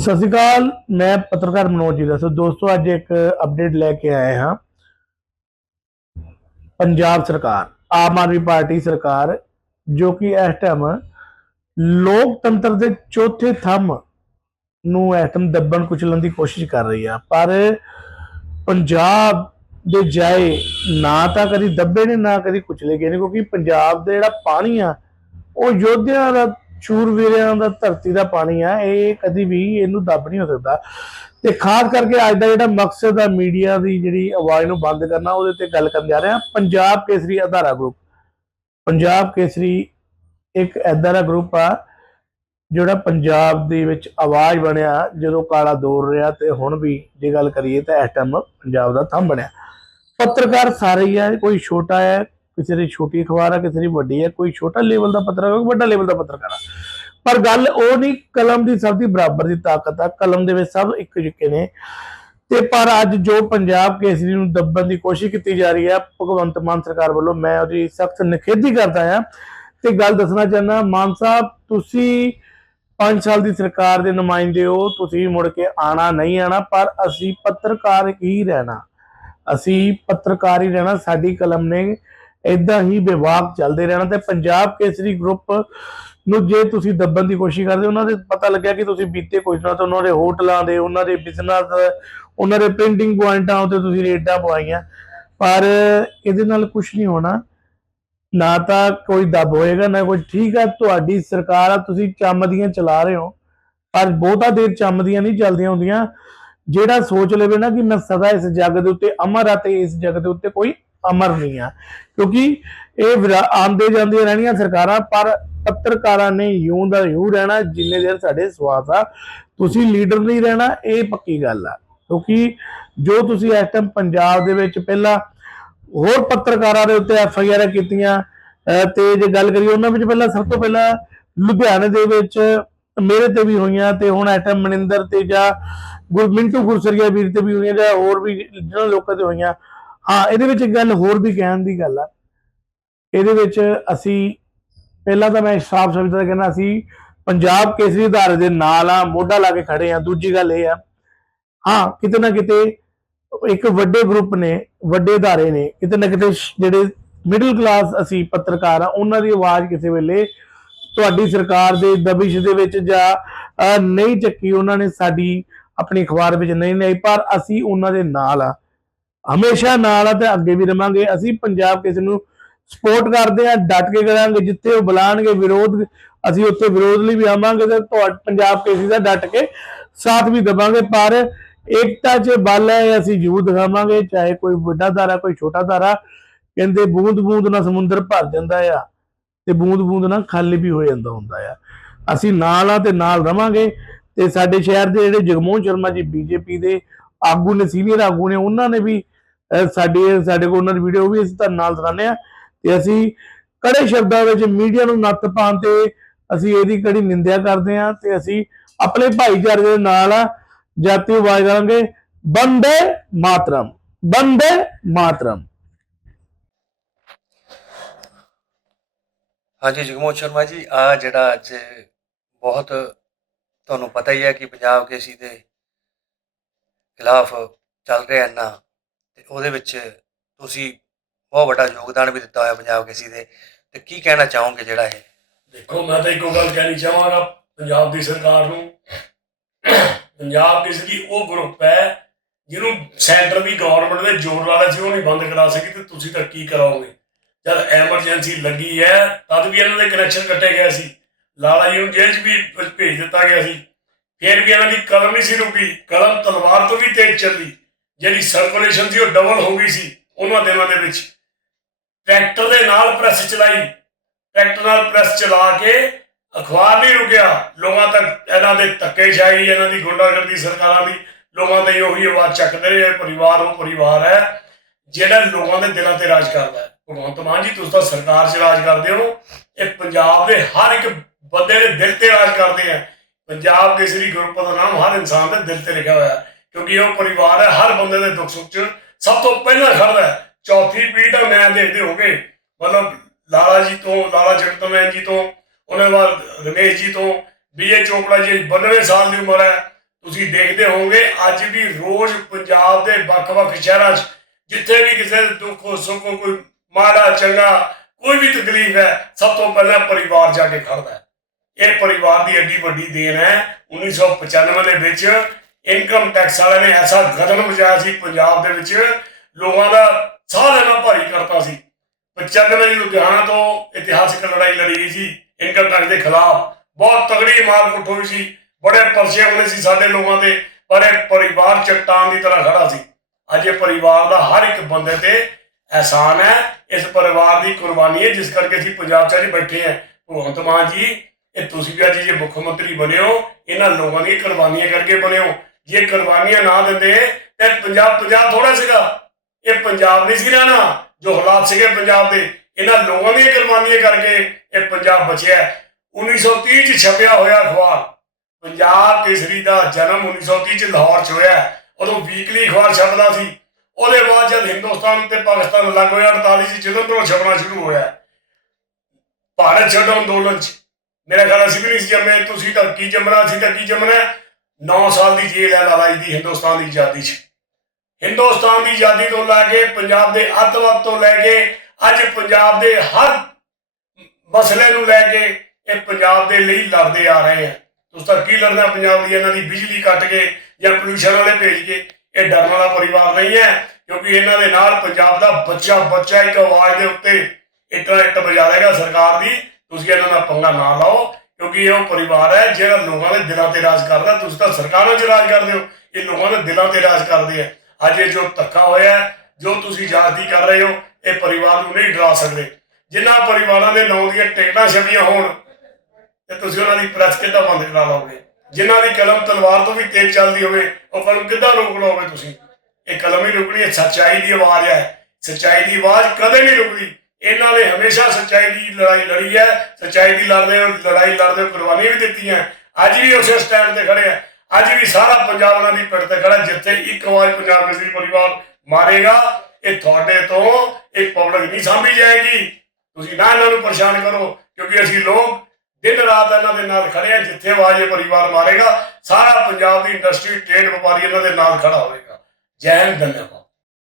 ਸਤਿ ਸ਼੍ਰੀ ਅਕਾਲ, ਮੈਂ ਪੱਤਰਕਾਰ ਮਨੋਜ ਜੀ ਦਾ। ਸੋ ਦੋਸਤੋ, ਅੱਜ ਇੱਕ ਅਪਡੇਟ ਲੈ ਕੇ ਆਏ ਹਾਂ। ਪੰਜਾਬ ਸਰਕਾਰ, ਆਮ ਆਦਮੀ ਪਾਰਟੀ ਸਰਕਾਰ, ਜੋ ਕਿ ਇਸ ਟਾਈਮ ਲੋਕਤੰਤਰ ਦੇ ਚੌਥੇ ਥੰਮ ਨੂੰ ਇਸ ਟਾਈਮ ਦੱਬਣ ਕੁਚਲਣ ਦੀ ਕੋਸ਼ਿਸ਼ ਕਰ ਰਹੀ ਆ। ਪਰ ਪੰਜਾਬ ਦੇ ਜਾਏ ਨਾ ਤਾਂ ਕਦੀ ਦੱਬੇ ਨੇ, ਨਾ ਕਦੀ ਕੁਚਲੇ ਗਏ ਨੇ, ਕਿਉਂਕਿ ਪੰਜਾਬ ਦਾ ਜਿਹੜਾ ਪਾਣੀ ਆ, ਉਹ ਯੋਧਿਆਂ ਦਾ ਸ਼ੂਰਵੀਰਾਂ ਦਾ ਧਰਤੀ ਦਾ ਪਾਣੀ ਆ, ਇਹ ਕਦੀ ਵੀ ਇਹਨੂੰ ਦੱਬ ਨਹੀਂ ਹੋ ਸਕਦਾ। ਤੇ ਖਾਸ ਕਰਕੇ ਅੱਜ ਦਾ ਜਿਹੜਾ ਮਕਸਦ ਆ ਮੀਡੀਆ ਦੀ ਜਿਹੜੀ ਆਵਾਜ਼ ਨੂੰ ਬੰਦ ਕਰਨਾ, ਉਹਦੇ ਤੇ ਗੱਲ ਕਰਨ ਜਾ ਰਹੇ। ਹਾਂ ਪੰਜਾਬ ਕੇਸਰੀ ਆਧਾਰਾ ਗਰੁੱਪ ਪੰਜਾਬ ਕੇਸਰੀ ਇੱਕ ਏਦਾਂ ਦਾ ਗਰੁੱਪ ਆ, ਜਿਹੜਾ ਪੰਜਾਬ ਦੇ ਵਿੱਚ ਆਵਾਜ਼ ਬਣਿਆ, ਜਦੋਂ ਕਾਲਾ ਦੌਰ ਰਿਹਾ ਤੇ ਹੁਣ ਵੀ ਜੇ ਗੱਲ ਕਰੀਏ ਤਾਂ ਇਸ ਟਾਈਮ ਪੰਜਾਬ ਦਾ ਥੰਮ ਬਣਿਆ। ਪੱਤਰਕਾਰ ਸਾਰੇ ਹੀ ਆ, ਕੋਈ ਛੋਟਾ ਹੈ ਕਿਸੇ ਦੀ ਛੋਟੀ ਅਖਬਾਰ ਆ, ਕਿਸੇ ਦੀ ਵੱਡੀ ਹੈ ਕੋਈ ਛੋਟਾ ਲੈਵਲ ਦਾ ਪੱਤਰਕਾਰ ਕੋਈ ਵੱਡਾ ਲੈਵਲ ਦਾ ਪੱਤਰਕਾਰ ਆ। ਪਰ ਗੱਲ ਉਹ ਨਹੀਂ, ਕਲਮ ਦੀ ਸਭ ਦੀ ਬਰਾਬਰ ਦੀ ਤਾਕਤ ਆ, ਕਲਮ ਦੇ ਵਿੱਚ ਸਭ ਇੱਕ ਜਿੱਕੇ ਨੇ। ਤੇ ਪਰ ਅੱਜ ਜੋ ਪੰਜਾਬ ਕੇਸਰੀ ਨੂੰ ਦੱਬਣ ਦੀ ਕੋਸ਼ਿਸ਼ ਕੀਤੀ ਜਾ ਰਹੀ ਹੈ ਭਗਵੰਤ ਮਾਨ ਸਰਕਾਰ ਵੱਲੋਂ ਮੈਂ ਉਹਦੀ ਸਖਤ ਨਿਖੇਧੀ ਕਰਦਾ ਆ। ਤੇ ਗੱਲ ਦੱਸਣਾ ਚਾਹੁੰਦਾ, ਮਾਨ ਸਾਹਿਬ, ਤੁਸੀਂ 5 ਸਾਲ ਦੀ ਸਰਕਾਰ ਦੇ ਨੁਮਾਇੰਦੇ ਹੋ, ਤੁਸੀਂ ਮੁੜ ਕੇ ਆਣਾ ਨਹੀਂ ਆਣਾ, ਪਰ ਅਸੀਂ ਪੱਤਰਕਾਰ ਹੀ ਰਹਿਣਾ। ਅਸੀਂ ਪੱਤਰਕਾਰ ਹੀ ਰਹਿਣਾ, ਸਾਡੀ ਕਲਮ ਨੇ ਇਦਾਂ ਹੀ ਵਿਵਾਦ ਚੱਲਦੇ ਰਹਿਣਾ ਤੇ ਪੰਜਾਬ ਕੇਸਰੀ ਗਰੁੱਪ ਨੂੰ ਜੇ ਤੁਸੀਂ ਦੱਬਣ ਦੀ ਕੋਸ਼ਿਸ਼ ਕਰਦੇ ਹੋ, ਉਹਨਾਂ ਦੇ ਪਤਾ ਲੱਗਿਆ ਕਿ ਤੁਸੀਂ ਬੀਤੇ ਕੁਝ ਨਾ ਤਾਂ ਉਹਨਾਂ ਦੇ ਹੋਟਲਾਂ ਦੇ ਉਹਨਾਂ ਦੇ ਬਿਜ਼ਨਸ ਉਹਨਾਂ ਦੇ ਪ੍ਰਿੰਟਿੰਗ ਪੁਆਇੰਟਾਂ ਉੱਤੇ ਤੁਸੀਂ ਰੇਡਾਂ ਪਵਾਈਆਂ। ਪਰ ਇਹਦੇ ਨਾਲ ਕੁਝ ਨਹੀਂ ਹੋਣਾ। ਨਾ ਤਾਂ ਕੋਈ ਦੱਬ ਹੋਏਗਾ ਨਾ ਕੋਈ ਠੀਕ ਆ ਤੁਹਾਡੀ ਸਰਕਾਰ ਆ ਤੁਸੀਂ ਚੰਮ ਦੀਆਂ ਚਲਾ ਰਹੇ ਹੋ। ਪਰ ਬਹੁਤਾ ਦੇਰ ਚੰਮ ਦੀਆਂ ਨਹੀਂ ਚੱਲਦੀਆਂ ਹੁੰਦੀਆਂ। ਜਿਹੜਾ ਸੋਚ ਲਵੇ ਨਾ ਕਿ ਮੈਂ ਸਦਾ ਇਸ ਜੱਗ ਦੇ ਉੱਤੇ ਅਮਰ ਆ ਤੇ ਇਸ ਜੱਗ ਦੇ ਉੱਤੇ ਕੋਈ ਅਮਰ ਨਹੀਂ ਆ। ਕਿਉਂਕਿ ਇਹ ਵਿਰਾ- ਆਉਂਦੇ ਜਾਂਦੀਆਂ ਰਹਿਣੀਆਂ ਸਰਕਾਰਾਂ, ਪਰ ਪੱਤਰਕਾਰਾਂ ਨੇ ਯੂੰ ਦਾ ਯੂੰ ਰਹਿਣਾ, ਜਿੰਨੇ ਦੇਰ ਸਾਡੇ ਸਵਾਸ ਆ, ਤੁਸੀਂ ਲੀਡਰ ਨਹੀਂ ਰਹਿਣਾ, ਇਹ ਪੱਕੀ ਗੱਲ ਆ। ਕਿਉਂਕਿ ਜੋ ਤੁਸੀਂ ਇਸ ਟਾਈਮ ਪੰਜਾਬ ਦੇ ਵਿੱਚ ਪਹਿਲਾਂ ਹੋਰ ਪੱਤਰਕਾਰਾਂ ਦੇ ਉੱਤੇ ਐਫ ਆਈ ਆਰ ਕੀਤੀਆਂ ਤੇ ਜੇ ਗੱਲ ਕਰੀਏ ਉਹਨਾਂ ਵਿੱਚ ਪਹਿਲਾਂ ਸਭ ਤੋਂ ਪਹਿਲਾਂ ਲੁਧਿਆਣੇ ਦੇ ਵਿੱਚ ਮੇਰੇ ਤੇ ਵੀ ਹੋਈਆਂ, ਤੇ ਹੁਣ ਇਸ ਟਾਈਮ ਮਨਿੰਦਰ ਤੇ ਜਾਂ ਗੁਰਮਿੰਟੂ ਗੁਰਸਰੀਆ ਵੀਰ ਤੇ ਵੀ ਹੋਈਆਂ, ਜਾਂ ਹੋਰ ਵੀ ਜਿਹਨਾਂ ਲੋਕਾਂ ਤੇ ਹੋਈਆਂ ਹਾਂ, ਇਹਦੇ ਵਿੱਚ ਇੱਕ ਗੱਲ ਹੋਰ ਵੀ ਕਹਿਣ ਦੀ ਗੱਲ ਆ। ਇਹਦੇ ਵਿੱਚ ਅਸੀਂ, ਪਹਿਲਾਂ ਤਾਂ ਮੈਂ ਸਾਫ਼ ਸਾਫ਼ ਤਰ੍ਹਾਂ ਕਹਿਣਾ ਅਸੀਂ ਪੰਜਾਬ ਕੇਸਰੀ ਅਦਾਰੇ ਦੇ ਨਾਲ ਆ, ਮੋਢਾ ਲਾ ਕੇ ਖੜੇ ਆ। ਦੂਜੀ ਗੱਲ ਇਹ ਆ, ਹਾਂ, ਕਿਤੇ ਨਾ ਕਿਤੇ ਇੱਕ ਵੱਡੇ ਗਰੁੱਪ ਨੇ, ਵੱਡੇ ਅਦਾਰੇ ਨੇ, ਕਿਤੇ ਨਾ ਕਿਤੇ ਜਿਹੜੇ ਮਿਡਲ ਕਲਾਸ ਅਸੀਂ ਪੱਤਰਕਾਰ ਆ, ਉਹਨਾਂ ਦੀ ਆਵਾਜ਼ ਕਿਸੇ ਵੇਲੇ ਤੁਹਾਡੀ ਸਰਕਾਰ ਦੇ ਦਬਿਸ਼ ਦੇ ਵਿੱਚ ਜਾਂ ਨਹੀਂ ਚੱਕੀ, ਉਹਨਾਂ ਨੇ ਸਾਡੀ ਆਪਣੀ ਅਖਬਾਰ ਵਿੱਚ ਨਹੀਂ ਲਈ ਪਰ ਅਸੀਂ ਉਹਨਾਂ ਦੇ ਨਾਲ ਆ। ਹਮੇਸ਼ਾ ਨਾਲ ਆ ਤੇ ਅੱਗੇ ਵੀ ਰਵਾਂਗੇ। ਅਸੀਂ ਪੰਜਾਬ ਕਿਸੇ ਨੂੰ ਸਪੋਰਟ ਕਰਦੇ ਆ ਡਟ ਕੇ ਕਰਾਂਗੇ, ਜਿੱਥੇ ਉਹ ਬੁਲਾਣਗੇ, ਵਿਰੋਧ, ਅਸੀਂ ਉੱਥੇ ਵਿਰੋਧ ਲਈ ਵੀ ਆਵਾਂਗੇ ਤੇ ਤੁਹਾਡਾ ਪੰਜਾਬ ਕੇਸੀ ਦਾ ਡਟ ਕੇ ਸਾਥ ਵੀ ਦੇਵਾਂਗੇ। ਪਰ ਏਕਤਾ 'ਚ ਬਲ ਹੈ ਅਸੀਂ ਜੂ ਦਿਖਾਵਾਂਗੇ, ਚਾਹੇ ਕੋਈ ਵੱਡਾ ਧਾਰਾ, ਕੋਈ ਛੋਟਾ ਧਾਰਾ, ਕਹਿੰਦੇ ਬੂੰਦ ਬੂੰਦ ਨਾਲ ਸਮੁੰਦਰ ਭਰ ਜਾਂਦਾ ਆ ਤੇ ਬੂੰਦ ਬੂੰਦ ਨਾਲ ਖਾਲੀ ਵੀ ਹੋ ਜਾਂਦਾ ਹੁੰਦਾ ਆ। ਅਸੀਂ ਨਾਲ ਆ ਤੇ ਨਾਲ ਰਵਾਂਗੇ ਤੇ ਸਾਡੇ ਸ਼ਹਿਰ ਦੇ ਜਿਹੜੇ ਜਗਮੋਹਨ ਸ਼ਰਮਾ ਜੀ, ਬੀਜੇਪੀ ਦੇ ਆਗੂ ਨੇ, ਸੀਨੀਅਰ ਆਗੂ ਨੇ, ਉਹਨਾਂ ਨੇ ਵੀ ਸਾਡੀ ਸਾਡੇ ਕੋਲ ਉਹਨਾਂ ਦੀ ਵੀਡੀਓ ਵੀ ਅਸੀਂ ਤੁਹਾਡੇ ਨਾਲ ਦਿਖਾਉਂਦੇ ਆ ਤੇ ਅਸੀਂ ਕੜੇ ਸ਼ਬਦਾਂ ਵਿੱਚ ਮੀਡੀਆ ਨੂੰ ਨੱਤ ਪਾਉਣ ਤੇ ਅਸੀਂ ਇਹਦੀ ਕੜੀ ਨਿੰਦਿਆ ਕਰਦੇ ਆ ਤੇ ਅਸੀਂ ਆਪਣੇ ਭਾਈਚਾਰੇ ਦੇ ਨਾਲ ਜਾਤੀ ਆਵਾਜ਼ ਕਰਾਂਗੇ ਬੰਦੇ ਮਾਤਰਮ ਬੰਦੇ ਮਾਤਰਮ। ਹਾਂਜੀ, ਜਗਮੋਹਨ ਸ਼ਰਮਾ ਜੀ, ਆ ਜਿਹੜਾ ਅੱਜ ਬਹੁਤ ਤੁਹਾਨੂੰ ਪਤਾ ਹੀ ਹੈ ਕਿ ਪੰਜਾਬ ਕੇਸੀ ਦੇ ਖਿਲਾਫ ਚੱਲ ਰਿਹਾ ਨਾ ਤੇ ਉਹਦੇ ਵਿੱਚ ਤੁਸੀਂ ਬਹੁਤ ਵੱਡਾ ਯੋਗਦਾਨ ਵੀ ਦਿੱਤਾ ਹੋਇਆ ਪੰਜਾਬ ਕੇਸੀ ਦੇ। ਤੇ ਕੀ ਕਹਿਣਾ ਚਾਹੋਗੇ ਜਿਹੜਾ ਇਹ? ਦੇਖੋ, ਮੈਂ ਤਾਂ ਇੱਕੋ ਗੱਲ ਕਹਿਣੀ ਚਾਹਾਂਗਾ, ਪੰਜਾਬ ਦੀ ਸਰਕਾਰ ਨੂੰ। ਪੰਜਾਬ ਕਿਸੇ ਦੀ ਉਹ ਗਰੁੱਪ ਹੈ, ਜਿਹਨੂੰ ਸੈਂਟਰ ਦੀ ਗਵਰਨਮੈਂਟ ਨੇ ਜ਼ੋਰ ਲਾਇਆ ਸੀ, ਉਹ ਨਹੀਂ ਬੰਦ ਕਰਾ ਸਕੀ, ਤੇ ਤੁਸੀਂ ਤਾਂ ਕੀ ਕਰਾਓਗੇ? ਜਦ ਐਮਰਜੈਂਸੀ ਲੱਗੀ ਹੈ, ਤਦ ਵੀ ਇਹਨਾਂ ਦੇ ਕਨੈਕਸ਼ਨ ਕੱਟੇ ਗਏ ਸੀ। ਲਾਲਾ ਜੀ ਨੂੰ ਜੇਲ੍ਹ 'ਚ ਵੀ ਭੇਜ ਦਿੱਤਾ ਗਿਆ ਸੀ। ਫਿਰ ਵੀ ਇਹਨਾਂ ਦੀ ਕਲਮ ਨਹੀਂ ਸੀ ਰੁਕੀ। ਕਲਮ ਤਲਵਾਰ ਤੋਂ ਵੀ ਤੇਜ਼ ਚੱਲੀ। ਜਿਹੜੀ ਸਰਕੂਲੇਸ਼ਨ ਸੀ ਉਹ ਡਬਲ ਹੋ ਗਈ ਸੀ ਉਹਨਾਂ ਦਿਨਾਂ ਦੇ ਵਿੱਚ। ਟਰੈਕਟਰ ਦੇ ਨਾਲ ਪ੍ਰੈਸ ਚਲਾਈ। ਟਰੈਕਟਰ ਨਾਲ ਪ੍ਰੈਸ ਚਲਾ ਕੇ ਅਖਬਾਰ ਨਹੀਂ ਰੁਕਿਆ। ਲੋਕਾਂ ਤੱਕ ਇਹਨਾਂ ਦੇ ਧੱਕੇ ਧੱਕੇਸ਼ਾਹੀ ਇਹਨਾਂ ਦੀ ਗੁੰਡਾਗਰਦੀ ਸਰਕਾਰਾਂ ਦੀ। ਲੋਕਾਂ ਤੇ ਉਹੀ ਆਵਾਜ਼ ਚੱਕਦੇ ਰਹੇ ਪਰਿਵਾਰ ਉਹ ਪਰਿਵਾਰ ਹੈ, ਜਿਹੜਾ ਲੋਕਾਂ ਦੇ ਦਿਲਾਂ ਤੇ ਰਾਜ ਕਰਦਾ ਹੈ। ਭਗਵੰਤ ਮਾਨ ਜੀ, ਤੁਸੀਂ ਤਾਂ ਸਰਕਾਰ 'ਚ ਰਾਜ ਕਰਦੇ ਹੋ। ਇਹ ਪੰਜਾਬ ਦੇ ਹਰ ਇੱਕ ਬੰਦੇ ਦੇ ਦਿਲ ਤੇ ਰਾਜ ਕਰਦੇ ਆ। ਪੰਜਾਬ ਕੇਸਰੀ ਗਰੁੱਪ ਦਾ ਨਾਮ ਹਰ ਇਨਸਾਨ ਦੇ ਦਿਲ ਤੇ ਲਿਖਿਆ ਹੋਇਆ ਹੈ। ਕਿਉਂਕਿ ਉਹ ਪਰਿਵਾਰ ਹੈ, ਹਰ ਬੰਦੇ ਦੇ ਦੁੱਖ ਸੁੱਖ 'ਚ ਸਭ ਤੋਂ ਪਹਿਲਾਂ ਖੜਦਾ ਹੈ। ਚੌਥੀ ਪੀੜ੍ਹੀ ਦਾ ਮੈਂ ਦੇਖਦੇ ਹੋਗੇ, ਮਤਲਬ ਲਾਲਾ ਜੀ ਤੋਂ, ਲਾਲਾ ਜਗਤਮੈਨ ਜੀ ਤੋਂ ਉਹਨਾਂ ਬਾਅਦ ਰਮੇਸ਼ ਜੀ ਤੋਂ, ਬੀਏ ਚੋਪੜਾ ਜੀ 92 ਸਾਲ ਦੀ ਉਮਰ ਹੈ। ਤੁਸੀਂ ਦੇਖਦੇ ਹੋਵੋਗੇ ਅੱਜ ਵੀ ਰੋਜ਼ ਪੰਜਾਬ ਦੇ ਵੱਖ-ਵੱਖ ਸ਼ਹਿਰਾਂ 'ਚ ਜਿੱਥੇ ਵੀ ਕਿਸੇ ਦੇ ਦੁੱਖ ਹੋ ਸੁੱਖ ਹੋ ਕੋਈ ਮਾੜਾ, ਚੰਗਾ, ਕੋਈ ਵੀ ਤਕਲੀਫ ਹੈ, ਸਭ ਤੋਂ ਪਹਿਲਾਂ ਪਰਿਵਾਰ ਜਾ ਕੇ ਖੜਦਾ ਹੈ। ਇਹ ਪਰਿਵਾਰ ਦੀ ਐਡੀ ਵੱਡੀ ਦੇਣ ਹੈ 1995 ਦੇ ਵਿੱਚ ਇਨਕਮ ਟੈਕਸ ਵਾਲਿਆਂ ਨੇ ਐਸਾ ਗਦਨ ਵਜਾਇਆ ਸੀ ਪੰਜਾਬ ਦੇ ਵਿੱਚ। ਲੋਕਾਂ ਦਾ ਸਾਹ ਲੈਣਾ ਭਾਰੀ ਕਰਤਾ ਸੀ। 95 ਦੀ ਲੁਧਿਆਣਾ ਤੋਂ ਇਤਿਹਾਸਿਕ ਲੜਾਈ ਲੜੀ ਗਈ ਸੀ। ਇਨਕਮ ਟੈਕਸ ਦੇ ਖਿਲਾਫ ਬਹੁਤ ਤਗੜੀ ਮਾਰ ਕੁੱਟ ਹੋਈ ਸੀ। ਬੜੇ ਪਰਚੇ ਹੋਣੇ ਸੀ ਸਾਡੇ ਲੋਕਾਂ ਤੇ, ਪਰ ਇਹ ਪਰਿਵਾਰ ਚਟਾਨ ਦੀ ਤਰ੍ਹਾਂ ਖੜਾ ਸੀ। ਅੱਜ ਇਹ ਪਰਿਵਾਰ ਦਾ ਹਰ ਇੱਕ ਬੰਦੇ ਤੇ ਅਹਿਸਾਨ ਹੈ। ਇਸ ਪਰਿਵਾਰ ਦੀ ਕੁਰਬਾਨੀ ਹੈ, ਜਿਸ ਕਰਕੇ ਅਸੀਂ ਪੰਜਾਬ 'ਚ ਅੱਜ ਬੈਠੇ ਹਾਂ। ਭਗਵੰਤ ਮਾਨ ਜੀ, ਇਹ ਤੁਸੀਂ ਵੀ ਅੱਜ ਜੇ ਮੁੱਖ ਮੰਤਰੀ ਬਣੇ ਹੋ, ਇਹਨਾਂ ਲੋਕਾਂ ਦੀਆਂ ਕੁਰਬਾਨੀਆਂ ਕਰਕੇ ਬਣੇ ਹੋ। ਜੇ ਕੁਰਬਾਨੀਆਂ ਨਾ ਦਿੰਦੇ, ਤੇ ਪੰਜਾਬ ਪੰਜਾਬ ਥੋੜਾ ਸੀਗਾ। ਇਹ ਪੰਜਾਬ ਨਹੀਂ ਸੀ ਰਹਿਣਾ, ਜੋ ਹਾਲਾਤ ਸੀਗੇ ਪੰਜਾਬ ਦੇ। ਇਹਨਾਂ ਲੋਕਾਂ ਦੀਆਂ ਕੁਰਬਾਨੀਆਂ ਕਰਕੇ ਇਹ ਪੰਜਾਬ ਬਚਿਆ ਹੈ। 1930 ਚ ਛਪਿਆ ਹੋਇਆ ਅਖਬਾਰ, ਪੰਜਾਬ ਕੇਸਰੀ ਦਾ ਜਨਮ 1930 ਚ ਲਾਹੌਰ ਚ ਹੋਇਆ ਉਦੋਂ ਵੀਕਲੀ ਅਖਬਾਰ ਛਪਦਾ ਸੀ। ਉਹਦੇ ਬਾਅਦ ਜਦ ਹਿੰਦੁਸਤਾਨ ਤੇ ਪਾਕਿਸਤਾਨ ਅਲੱਗ ਹੋਇਆ 48 ਚ ਜਦੋਂ ਤੋਂ ਛਪਣਾ ਸ਼ੁਰੂ ਹੋਇਆ। ਭਾਰਤ ਛੱਡੋ ਅੰਦੋਲਨ ਚ। ਮੇਰਾ ਖਿਆਲ ਅਸੀਂ ਵੀ ਨਹੀਂ ਸੀ ਜੰਮੇ। ਤੁਸੀਂ ਤਾਂ ਕੀ ਜੰਮਣਾ ਸੀ ਤਾਂ ਕੀ ਜੰਮਣਾ 9 ਸਾਲ ਦੀ ਜੇਲ੍ਹ ਹੈ ਲੜਾਈ ਦੀ, ਹਿੰਦੁਸਤਾਨ ਦੀ ਆਜ਼ਾਦੀ ਚ। ਹਿੰਦੁਸਤਾਨ ਦੀ ਆਜ਼ਾਦੀ ਤੋਂ ਲੈ ਕੇ ਪੰਜਾਬ ਦੇ ਅੱਤਵਾਦ ਤੋਂ ਲੈ ਕੇ ਅੱਜ ਪੰਜਾਬ ਦੇ ਹਰ ਮਸਲੇ ਨੂੰ ਲੈ ਕੇ ਇਹ ਪੰਜਾਬ ਦੇ ਲਈ ਲੜਦੇ ਆ ਰਹੇ ਆ। ਤੁਸੀਂ ਤਾਂ ਕੀ ਲੜਨਾ ਪੰਜਾਬ ਦੀ ਇਹਨਾਂ ਦੀ ਬਿਜਲੀ ਕੱਟ ਕੇ ਜਾਂ ਪੋਲੂਸ਼ਨ ਵਾਲੇ ਭੇਜ ਕੇ? ਇਹ ਡਰਨ ਵਾਲਾ ਪਰਿਵਾਰ ਨਹੀਂ ਹੈ, ਕਿਉਂਕਿ ਇਹਨਾਂ ਦੇ ਨਾਲ ਪੰਜਾਬ ਦਾ ਬੱਚਾ ਬੱਚਾ ਇੱਕ ਆਵਾਜ਼ ਦੇ ਉੱਤੇ ਇੱਟਾਂ ਇੱਟ ਵਜਾ ਲੇਗਾ ਸਰਕਾਰ ਦੀ। ਤੁਸੀਂ ਇਹਨਾਂ ਦਾ ਪੰਗਾ ਨਾ ਲਾਓ। ਕਿਉਂਕਿ ਇਹ ਉਹ ਪਰਿਵਾਰ ਹੈ, ਜਿਹੜਾ ਲੋਕਾਂ ਦੇ ਦਿਲਾਂ ਤੇ ਰਾਜ ਕਰਦਾ ਤੁਸੀਂ ਤਾਂ ਸਰਕਾਰਾਂ 'ਚ ਰਾਜ ਕਰਦੇ ਹੋ। ਇਹ ਲੋਕਾਂ ਦੇ ਦਿਲਾਂ ਤੇ ਰਾਜ ਕਰਦੇ ਆ। ਅੱਜ ਇਹ ਜੋ ਧੱਕਾ ਹੋਇਆ, ਜੋ ਤੁਸੀਂ ਜਾਤੀ ਕਰ ਰਹੇ ਹੋ, ਇਹ ਪਰਿਵਾਰ ਨੂੰ ਨਹੀਂ ਡਰਾ ਸਕਦੇ। ਜਿਨ੍ਹਾਂ ਪਰਿਵਾਰਾਂ ਦੇ ਨਾਂ ਦੀਆਂ ਟਿਕਟਾਂ ਛਪੀਆਂ ਹੋਣ, ਤੇ ਤੁਸੀਂ ਉਹਨਾਂ ਦੀ ਪ੍ਰੈਸ ਕਿੱਦਾਂ ਬੰਦ ਕਰਾ ਲਓਗੇ? ਜਿਨ੍ਹਾਂ ਦੀ ਕਲਮ ਤਲਵਾਰ ਤੋਂ ਵੀ ਤੇਜ਼ ਚੱਲਦੀ ਹੋਵੇ, ਉਹ ਕਲਮ ਕਿੱਦਾਂ ਰੋਕ ਲਓਗੇ ਤੁਸੀਂ? ਇਹ ਕਲਮ ਹੀ ਰੁਕਣੀ ਹੈ, ਸੱਚਾਈ ਦੀ ਆਵਾਜ਼ ਹੈ। ਸੱਚਾਈ ਦੀ ਆਵਾਜ਼ ਕਦੇ ਨਹੀਂ ਰੁਕਦੀ। ਇਹਨਾਂ ਨੇ ਹਮੇਸ਼ਾ ਸੱਚਾਈ ਦੀ ਲੜਾਈ ਲੜੀ ਹੈ, ਸੱਚਾਈ ਦੀ ਲੜਦੇ ਲੜਾਈ ਲੜਦੇ ਹੋ ਕੁਰਬਾਨੀਆਂ ਵੀ ਦਿੱਤੀਆਂ ਅੱਜ ਵੀ ਉਸੇ ਸਟੈਂਡ ਤੇ ਖੜੇ ਆ ਅੱਜ ਵੀ ਸਾਰਾ ਪੰਜਾਬ ਉਹਨਾਂ ਦੀ ਪਿੱਠ ਤੇ ਖੜਾ ਜਿੱਥੇ ਇੱਕ ਆਵਾਜ਼ ਪੰਜਾਬ ਕੇਸਰੀ ਪਰਿਵਾਰ ਮਾਰੇਗਾ, ਇਹ ਤੁਹਾਡੇ ਤੋਂ ਇੱਕ ਪਬਲਿਕ ਨਹੀਂ ਸਾਂਭੀ ਜਾਏਗੀ। ਤੁਸੀਂ ਨਾ ਇਹਨਾਂ ਨੂੰ ਪਰੇਸ਼ਾਨ ਕਰੋ, ਕਿਉਂਕਿ ਅਸੀਂ ਲੋਕ ਦਿਨ ਰਾਤ ਇਹਨਾਂ ਦੇ ਨਾਲ ਖੜੇ ਆ ਜਿੱਥੇ ਆਵਾਜ਼ ਇਹ ਪਰਿਵਾਰ ਮਾਰੇਗਾ, ਸਾਰਾ ਪੰਜਾਬ ਦੀ ਇੰਡਸਟਰੀ ਟ੍ਰੇਡ ਵਪਾਰੀ ਇਹਨਾਂ ਦੇ ਨਾਲ ਖੜਾ ਹੋਵੇਗਾ। ਜੈ ਹਿੰਦ, ਧੰਨਵਾਦ।